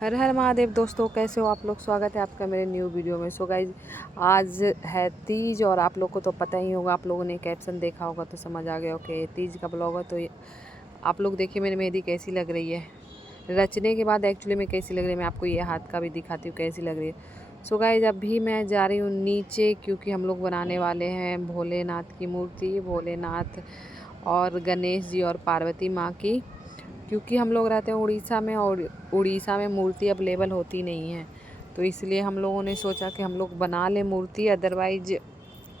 हर हर महादेव दोस्तों, कैसे हो आप लोग। स्वागत है आपका मेरे न्यू वीडियो में। सो गाइज, आज है तीज और आप लोग को तो पता ही होगा, आप लोगों ने कैप्शन देखा होगा तो समझ आ गया ओके तीज का ब्लॉग है। तो आप लोग देखिए मेरी मेहंदी कैसी लग रही है। रचने के बाद एक्चुअली में कैसी लग रही है, मैं आपको ये हाथ का भी दिखाती हूँ कैसी लग रही है। सो गाइज, अभी मैं जा रही हूँ नीचे क्योंकि हम लोग बनाने वाले हैं भोलेनाथ की मूर्ति, भोलेनाथ और गणेश जी और पार्वती माँ की। क्योंकि हम लोग रहते हैं उड़ीसा में और उड़ीसा में मूर्ति अवेलेबल होती नहीं है, तो इसलिए हम लोगों ने सोचा कि हम लोग बना लें मूर्ति। अदरवाइज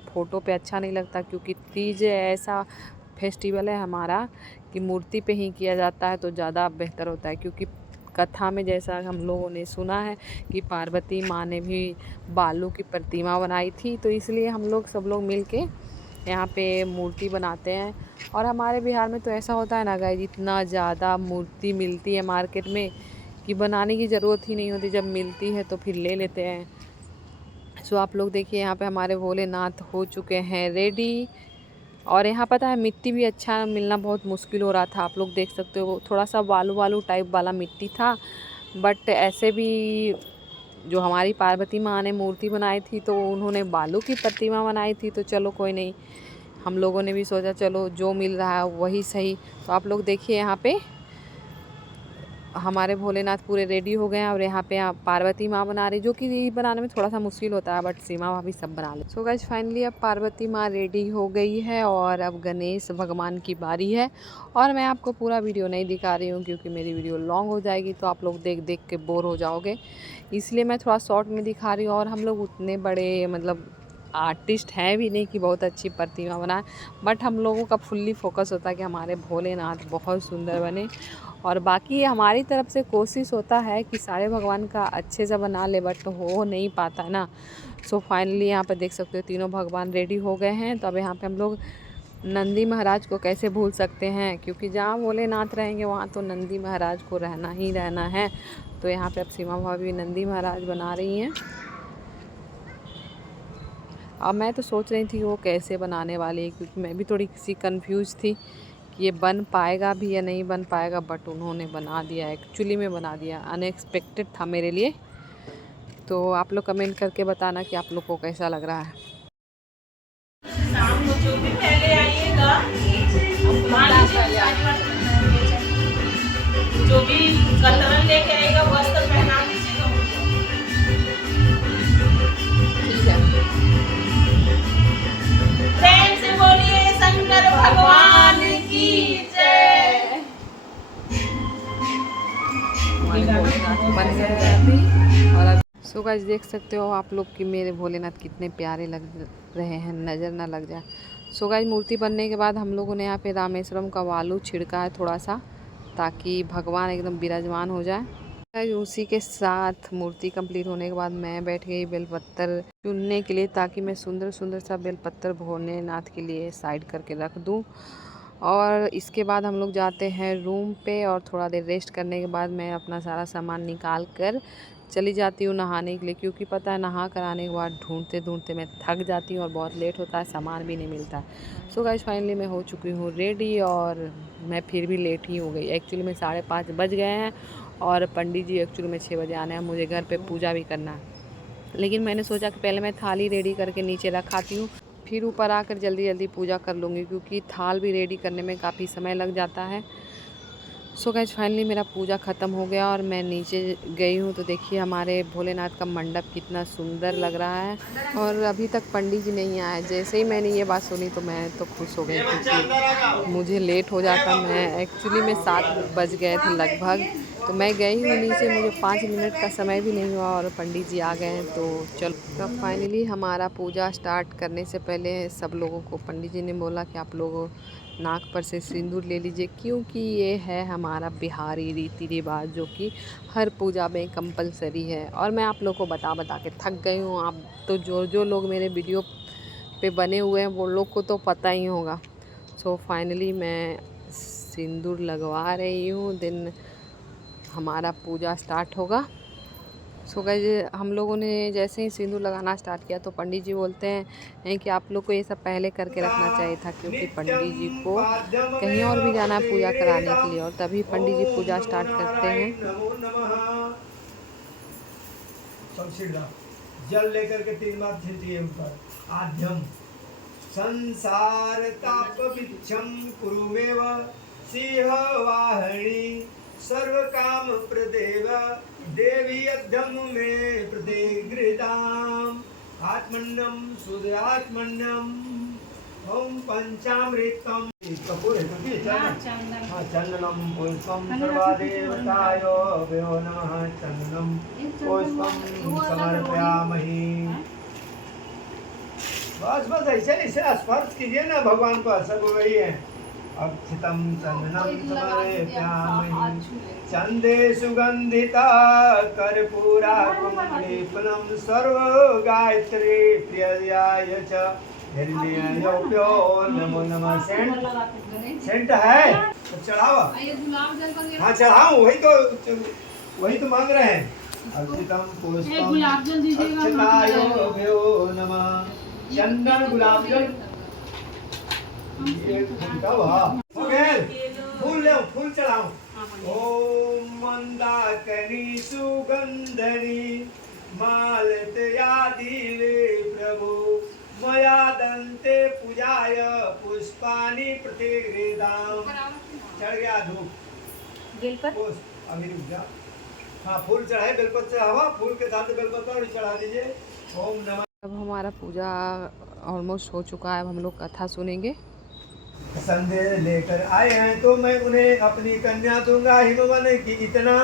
फ़ोटो पे अच्छा नहीं लगता, क्योंकि तीज ऐसा फेस्टिवल है हमारा कि मूर्ति पे ही किया जाता है तो ज़्यादा बेहतर होता है। क्योंकि कथा में जैसा हम लोगों ने सुना है कि पार्वती माँ ने भी बालू की प्रतिमा बनाई थी, तो इसलिए हम लोग सब लोग मिल के यहाँ पे मूर्ति बनाते हैं। और हमारे बिहार में तो ऐसा होता है ना गाइस, इतना ज़्यादा मूर्ति मिलती है मार्केट में कि बनाने की ज़रूरत ही नहीं होती, जब मिलती है तो फिर ले लेते हैं। सो आप लोग देखिए यहाँ पे हमारे भोलेनाथ हो चुके हैं रेडी। और यहाँ पता है मिट्टी भी अच्छा मिलना बहुत मुश्किल हो रहा था, आप लोग देख सकते हो थोड़ा सा बालू बालू टाइप वाला मिट्टी था। बट ऐसे भी जो हमारी पार्वती माँ ने मूर्ति बनाई थी तो उन्होंने बालू की प्रतिमा बनाई थी, तो चलो कोई नहीं, हम लोगों ने भी सोचा चलो जो मिल रहा है वही सही। तो आप लोग देखिए यहाँ पे हमारे भोलेनाथ पूरे रेडी हो गए हैं और यहाँ पे पार्वती माँ बना रही, जो कि बनाने में थोड़ा सा मुश्किल होता है, बट सीमा भाभी सब बना ले। सो गाइस, फाइनली अब पार्वती माँ रेडी हो गई है और अब गणेश भगवान की बारी है। और मैं आपको पूरा वीडियो नहीं दिखा रही हूँ क्योंकि मेरी वीडियो लॉन्ग हो जाएगी, तो आप लोग देख देख के बोर हो जाओगे, इसलिए मैं थोड़ा शॉर्ट में दिखा रही हूँ। और हम लोग उतने बड़े मतलब आर्टिस्ट हैं भी नहीं कि बहुत अच्छी प्रतिमा बनाए, बट हम लोगों का फुल्ली फोकस होता है कि हमारे भोलेनाथ बहुत सुंदर बने। और बाकी हमारी तरफ से कोशिश होता है कि सारे भगवान का अच्छे से बना ले, बट हो नहीं पाता है ना। सो फाइनली यहाँ पर देख सकते हो तीनों भगवान रेडी हो गए हैं। तो अब यहाँ पे हम लोग नंदी महाराज को कैसे भूल सकते हैं, क्योंकि जहाँ भोलेनाथ रहेंगे वहाँ तो नंदी महाराज को रहना ही रहना है। तो यहाँ पे अब सीमा भाभी नंदी महाराज बना रही हैं। अब मैं तो सोच रही थी वो कैसे बनाने वाली है, क्योंकि मैं भी थोड़ी सी कंफ्यूज थी कि ये बन पाएगा भी या नहीं बन पाएगा, बट उन्होंने बना दिया, एक्चुअली में बना दिया। अनएक्सपेक्टेड था मेरे लिए। तो आप लोग कमेंट करके बताना कि आप लोग को कैसा लग रहा है। शाम को जो भी पहले आइएगा, जो भी कतरन लेके आएगा वस्त्र पहना दीजिएगा उनको। ठीक है। प्रेम से बोलिए शंकर भगवान की जय। बन गए। और अब सो गाइस देख सकते हो आप लोग कि मेरे भोलेनाथ कितने प्यारे लग रहे हैं, नज़र ना लग जाए। सो गाइस, मूर्ति बनने के बाद हम लोगों ने यहाँ पे रामेश्वरम का वालू छिड़का है थोड़ा सा, ताकि भगवान एकदम विराजमान हो जाए। गाइस, उसी के साथ मूर्ति कंप्लीट होने के बाद मैं बैठ गई बेलपत्तर चुनने के लिए, ताकि मैं सुंदर सुंदर सा बेलपत्तर भोलेनाथ के लिए साइड करके रख दूँ। और इसके बाद हम लोग जाते हैं रूम पे और थोड़ा देर रेस्ट करने के बाद मैं अपना सारा सामान निकाल कर चली जाती हूँ नहाने के लिए, क्योंकि पता है नहा कर आने के बाद ढूंढते ढूंढते मैं थक जाती हूँ और बहुत लेट होता है, सामान भी नहीं मिलता है। सो गाइस, फाइनली मैं हो चुकी हूँ रेडी और मैं फिर भी लेट ही हो गई। एक्चुअली में 5:30 बज गए हैं और पंडित जी एक्चुअली में 6 बजे आने हैं, मुझे घर पर पूजा भी करना है। लेकिन मैंने सोचा कि पहले मैं थाली रेडी करके नीचे रखाती हूँ, फिर ऊपर आकर जल्दी जल्दी पूजा कर लूँगी, क्योंकि थाल भी रेडी करने में काफ़ी समय लग जाता है। सो गाइस, फाइनली मेरा पूजा ख़त्म हो गया और मैं नीचे गई हूँ, तो देखिए हमारे भोलेनाथ का मंडप कितना सुंदर लग रहा है। और अभी तक पंडित जी नहीं आए। जैसे ही मैंने ये बात सुनी तो मैं तो खुश हो गई, क्योंकि मुझे लेट हो जाता। मैं एक्चुअली में 7 बज गए थे लगभग, तो मैं गई हूँ नीचे, मुझे 5 मिनट का समय भी नहीं हुआ और पंडित जी आ गए हैं। तो चलो, तब फाइनली हमारा पूजा स्टार्ट करने से पहले सब लोगों को पंडित जी ने बोला कि आप लोग नाक पर से सिंदूर ले लीजिए, क्योंकि ये है हमारा बिहारी रीति रिवाज जो कि हर पूजा में कंपलसरी है। और मैं आप लोग को बता बता के थक गई हूँ। आप तो जो जो लोग मेरे वीडियो पे बने हुए हैं वो लोग को तो पता ही होगा। सो फाइनली मैं सिंदूर लगवा रही हूँ, देन हमारा पूजा स्टार्ट होगा। सो गाइस, हम लोगों ने जैसे ही सिंदूर लगाना स्टार्ट किया तो पंडित जी बोलते हैं कि आप लोग को ये सब पहले करके रखना चाहिए था, क्योंकि पंडित जी को कहीं और भी जाना है पूजा कराने के लिए, और तभी पंडित जी पूजा स्टार्ट करते हैं। और छिड़ना जल लेकर के 3 बार छिड़किए ऊपर। आद्यम संसार ताप विच्छम कुरुमेव सिंह वाहिनी सर्व काम प्रदेव देवी अध्यम में प्रतिगृताम आत्मन्नम सुध आत्मन्नम ओम पंचामृतम कपूर है क्योंकि चंदनम पुष्पम सर्वादेवतायो व्यो नमः चंदनम पुष्पम समर्पयामहि। बस बस ऐसे ऐसे स्पर्श कीजिए ना भगवान को, सब वही है। अक्षितम चंदनम समर्पयामि चंदे सुगंधिता कर्पूरा कुंडलीपनम सर्व गायत्री प्रियाय च हिरण्योप्यो नमो नमः। सेंट है तो चढ़ाओ। हाँ चढ़ाओ, वही तो मांग रहे हैं। अर्चितम पुष्पम अक्षतायोभ्यो नमः। चंदन गुलाब जल ये फूल ले, फूल चढ़ाओ। ओम मंदाकिनी सुगंधनी मालतयादिवे प्रभु मया दंते पूजाय पुष्पानि प्रतिगृह्यताम्। चढ़ गया धूप अभी रुक जा। हाँ फूल चढ़ाए, बेलपत्र चढ़ावा, फूल के साथ बेलपत्र और चढ़ा दीजिए। ओम नमः। अब हमारा पूजा ऑलमोस्ट हो चुका है, अब हम लोग कथा सुनेंगे। संदेश लेकर आए हैं तो मैं उन्हें अपनी कन्या दूंगा। हिमवन की इतना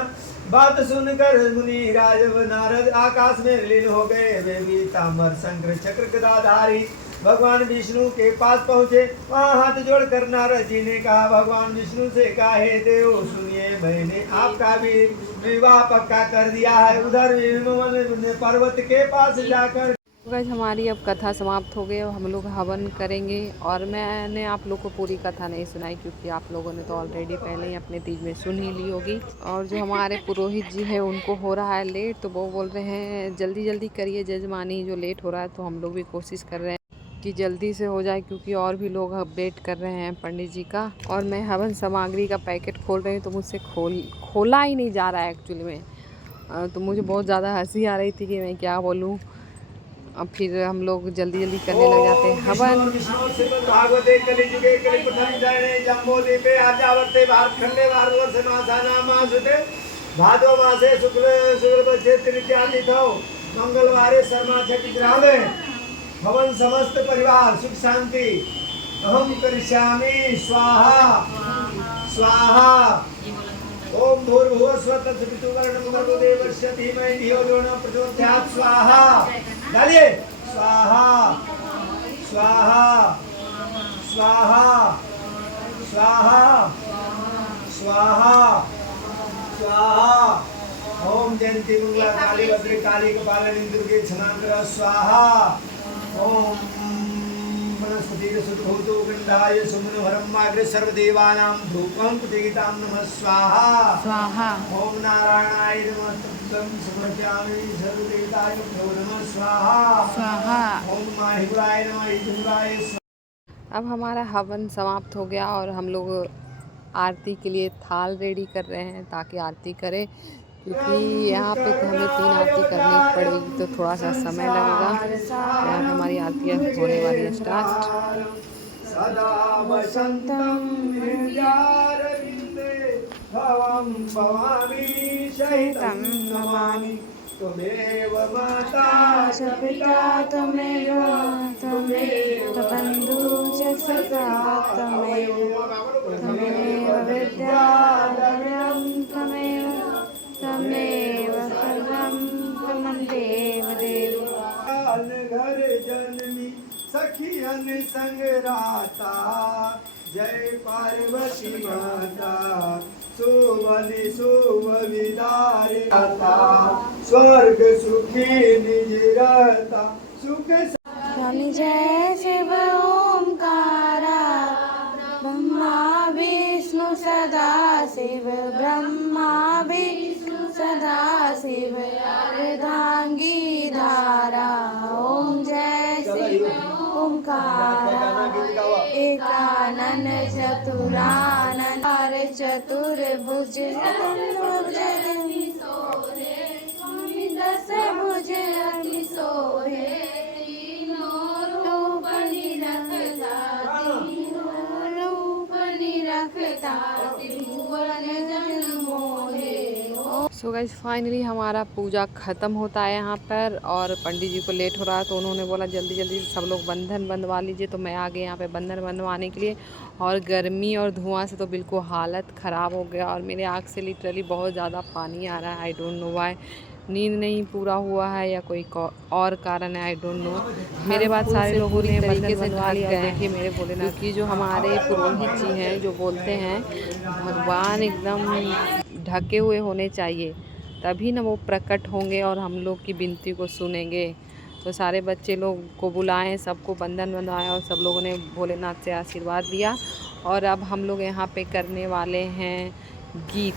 बात सुनकर मुनि राजव नारद आकाश में लीन हो गए। वे भी ताम्र शंकर चक्र गदाधारी भगवान विष्णु के पास पहुँचे। वहाँ हाथ जोड़कर नारद जी ने कहा, भगवान विष्णु से कहे देव सुनिए, मैंने आपका भी विवाह पक्का कर दिया है। उधर हिमवन पर्वत के पास जाकर गाइस हमारी अब कथा समाप्त हो गई। अब हम लोग हवन करेंगे और मैंने आप लोग को पूरी कथा नहीं सुनाई क्योंकि आप लोगों ने तो ऑलरेडी पहले ही अपने तीज में सुन ही ली होगी। और जो हमारे पुरोहित जी हैं उनको हो रहा है लेट, तो वो बोल रहे हैं जल्दी जल्दी करिए जजमानी, जो लेट हो रहा है। तो हम लोग भी कोशिश कर रहे हैं कि जल्दी से हो जाए क्योंकि और भी लोग वेट कर रहे हैं पंडित जी का। और मैं हवन सामग्री का पैकेट खोल रही हूँ तो मुझसे खोला ही नहीं जा रहा है एक्चुअली में। तो मुझे बहुत ज़्यादा हंसी आ रही थी कि मैं क्या बोलूँ। अब फिर हम लोग जल्दी जल्दी करने लग जाते हैं हवन। भागवते कलिजुगे कलिपुटम जयने जम्बोदीपे आजावते भारतखंडे भारतवर्षे मासानामासुते भादो मासे शुक्लपक्षे तृतीया तिथौ मंगलवारे शर्मा छठग्रामे हवन समस्त परिवार सुख शांति अहम करिष्यामि स्वाहा स्वाहा। ओम भूर्भुवः स्वः तत्सवितुर्वरेण्यं भर्गो देवस्य धीमहि धियो यो नः प्रचोदयात् स्वाहा। डालिए स्वाहा स्वाहा स्वाहा स्वाहा स्वाहा स्वाहा। ओम जयंती मंगला काली भद्रे काली कपालिनी दुर्गे क्षमाकर स्वाहा। ओम वनस्पति सुधूतो गंधाय सुमनोहरमाग्रे सर्वदेवानां धूपं प्रतिगीतां नमः स्वाहा स्वाहा। ओम नारायणाय नमः तत्तं समर्पयामि सर्वदेवताय नमः स्वाहा स्वाहा। ओम माहिपुराय नमः ईश्वराय। अब हमारा हवन समाप्त हो गया और हम लोग आरती के लिए थाल रेडी कर रहे हैं ताकि आरती करें, क्योंकि यहाँ पे तो हमें 3 आरती करनी पड़ेगी तो थोड़ा सा समय लगेगा। यहाँ पे हमारी आरतियाँ होने वाली है स्टार्ट। सदा वसंतम हृदयारविंदे भवं भवानी सहितं नमामि। त्वमेव माता च पिता त्वमेव बन्धु च सखा त्वमेव विद्याधरं त्वमेव सर्वं त्वं देव देव। घर जन्मी सखियन संग राता जय पार्वती माता सुबनि शुभ विदाता स्वर्ग सुखी निज रहता सुख। स्वामी जय शिव ओंकारा ब्रह्मा विष्णु सदा शिव ब्रह्मा विष्णु सदा शिव अर्धांगी धारा। ओम जय शिव ओंकारा एकानन चतुरानन चतुर्भुज स्वामी दस भुज गाइस फाइनली हमारा पूजा ख़त्म होता है यहाँ पर, और पंडित जी को लेट हो रहा है तो उन्होंने बोला जल्दी जल्दी से सब लोग बंधन बंधवा लीजिए। तो मैं आ गई यहाँ पे बंधन बंधवाने के लिए, और गर्मी और धुआं से तो बिल्कुल हालत ख़राब हो गया, और मेरे आँख से लिटरली बहुत ज़्यादा पानी आ रहा है। आई डोंट नो वाई, नींद नहीं पूरा हुआ है या कोई और कारण है, आई डोंट नो। मेरे बाद सारे लोगों ने तरीके से ढक गए। देखिए मेरे भोलेनाथ की जो हमारे पुरोहित जी हैं जो बोलते हैं भगवान एकदम ढके हुए होने चाहिए, तभी ना वो प्रकट होंगे और हम लोग की विनती को सुनेंगे। तो सारे बच्चे लोग को बुलाएं, सबको बंधन बंधवाया और सब लोगों ने भोलेनाथ से आशीर्वाद दिया। और अब हम लोग यहाँ पे करने वाले हैं गीत।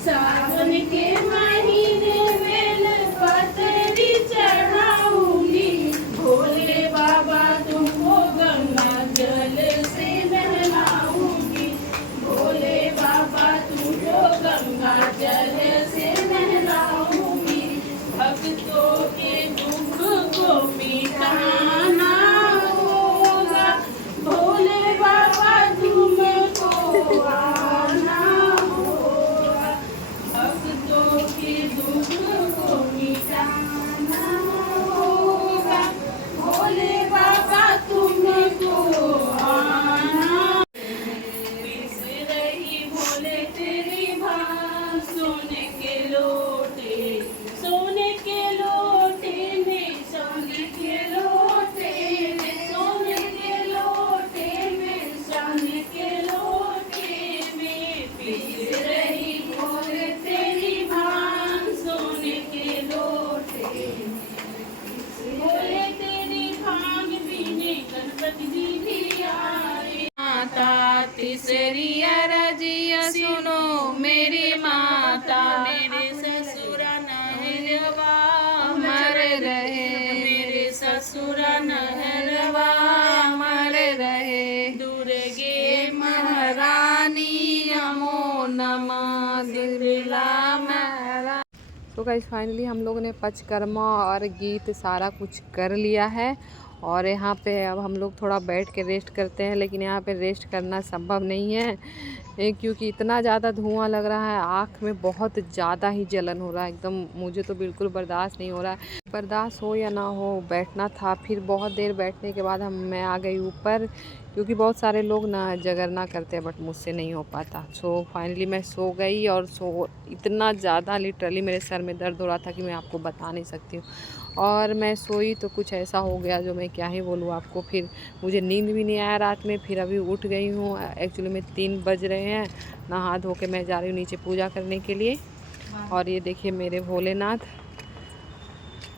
सावन के महीने बेल पतरी चढ़ाऊंगी, भोले बाबा तुमको गंगा जल से नहलाऊंगी, भोले बाबा तुमको गंगा जल से नहलाऊंगी, भक्तों के दुख को मिटाना होगा, भोले बाबा तुमको आना होगा, भक्तों के दुख को मिटाना होगा, भोले बाबा तुमको आना। पिस रही भोले तेरी भांग, सोने के लोटे में, सोने के लोटे में, सोने के लोटे में, सोने के लोटे में, पिस रही भोले तेरी भांग, सोने के लोटे में, भोले तेरी भांग पीने गणपति जी भी आए। माता तीसरी अरजिया सुनो मेरी माता, मेरे ससुर नहरवा मर रहे, मेरे ससुर नहरवा मर रहे, दुर्गे महारानी नमो नमः, दुर्गा महारानी। तो गाइस फाइनली हम लोगों ने पंचकर्मा और गीत सारा कुछ कर लिया है, और यहाँ पे अब हम लोग थोड़ा बैठ के रेस्ट करते हैं, लेकिन यहाँ पे रेस्ट करना संभव नहीं है क्योंकि इतना ज़्यादा धुआं लग रहा है, आँख में बहुत ज़्यादा ही जलन हो रहा है एकदम। मुझे तो बिल्कुल बर्दाश्त नहीं हो रहा है, बर्दाश्त हो या ना हो बैठना था। फिर बहुत देर बैठने के बाद मैं आ गई ऊपर, क्योंकि बहुत सारे लोग ना जगरना करते हैं बट मुझसे नहीं हो पाता। सो फाइनली मैं सो गई, और इतना ज़्यादा लिटरली मेरे सर में दर्द हो रहा था कि मैं आपको बता नहीं सकती हूँ। और मैं सोई तो कुछ ऐसा हो गया जो मैं क्या ही बोलूँ आपको। फिर मुझे नींद भी नहीं आया रात में, फिर अभी उठ गई हूँ। एक्चुअली में 3 बज रहे हैं, नहा धो के मैं जा रही हूँ नीचे पूजा करने के लिए। और ये देखिए मेरे भोलेनाथ।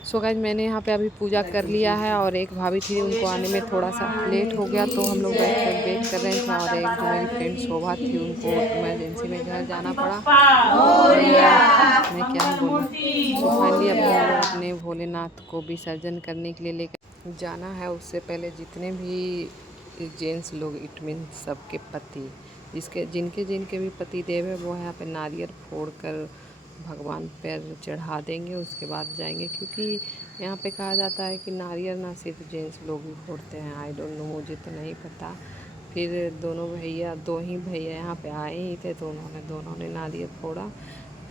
सो गाइस मैंने यहाँ पे अभी पूजा कर लिया है, और एक भाभी थी उनको आने में थोड़ा सा लेट हो गया, तो हम लोग बैठ कर वेट कर रहे थे। और एक जो मेरी फ्रेंड शोभा थी उनको इमरजेंसी में घर जाना पड़ा, मैं क्या ही बोलूँ। तो फाइनली अब हम लोग अपने भोलेनाथ को विसर्जन करने के लिए लेकर जाना है। उससे पहले जितने भी जेंट्स लोग, इट मीन सबके पति, जिनके भी पति देव है वो यहाँ पे नारियल फोड़ कर भगवान पर चढ़ा देंगे, उसके बाद जाएंगे। क्योंकि यहाँ पे कहा जाता है कि नारियल ना सिर्फ जेंट्स लोग ही फोड़ते हैं, आई डोंट नो, मुझे तो नहीं पता। फिर दो ही भैया यहाँ पे आए ही थे, तो उन्होंने दोनों ने नारियल फोड़ा।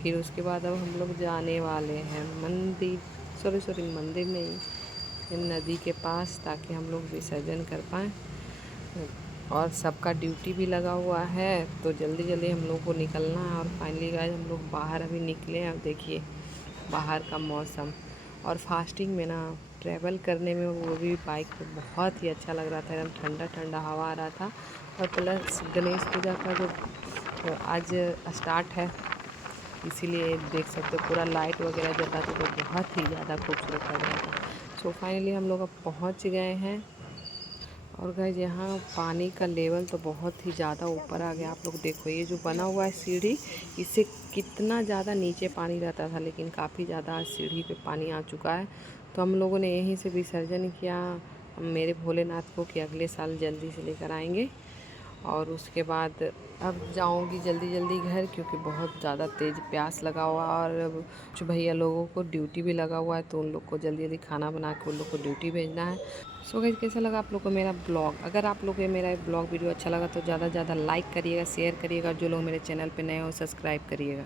फिर उसके बाद अब हम लोग जाने वाले हैं मंदिर नहीं, नदी के पास, ताकि हम लोग विसर्जन कर पाएँ। और सबका ड्यूटी भी लगा हुआ है, तो जल्दी जल्दी हम लोग को निकलना है। और फाइनली गाइस हम लोग बाहर अभी निकले हैं। अब देखिए बाहर का मौसम, और फास्टिंग में ना ट्रैवल करने में वो भी बाइक पे बहुत ही अच्छा लग रहा था, एकदम ठंडा ठंडा हवा आ रहा था। और प्लस गणेश पूजा का जो आज स्टार्ट है, इसीलिए देख सकते हो पूरा लाइट वगैरह जल रहा था, तो बहुत ही ज़्यादा खूबसूरत लग रहा था। सो फाइनली हम लोग अब पहुँच गए हैं। और गाइस यहाँ पानी का लेवल तो बहुत ही ज़्यादा ऊपर आ गया। आप लोग देखो, ये जो बना हुआ है सीढ़ी, इससे कितना ज़्यादा नीचे पानी रहता था, लेकिन काफ़ी ज़्यादा सीढ़ी पे पानी आ चुका है। तो हम लोगों ने यहीं से विसर्जन किया मेरे भोलेनाथ को, कि अगले साल जल्दी से लेकर आएंगे। और उसके बाद अब जाऊंगी जल्दी जल्दी घर, क्योंकि बहुत ज़्यादा तेज़ प्यास लगा हुआ। और अब कुछ भैया लोगों को ड्यूटी भी लगा हुआ है, तो उन लोग को जल्दी जल्दी खाना बना के उन लोग को ड्यूटी भेजना है। सो गाइस, कैसा लगा आप लोग को मेरा ब्लॉग? अगर आप लोग को मेरा ब्लॉग वीडियो अच्छा लगा तो ज़्यादा से ज़्यादा लाइक करिएगा, शेयर करिएगा। जो लोग मेरे चैनल पर नए हो सब्सक्राइब करिएगा।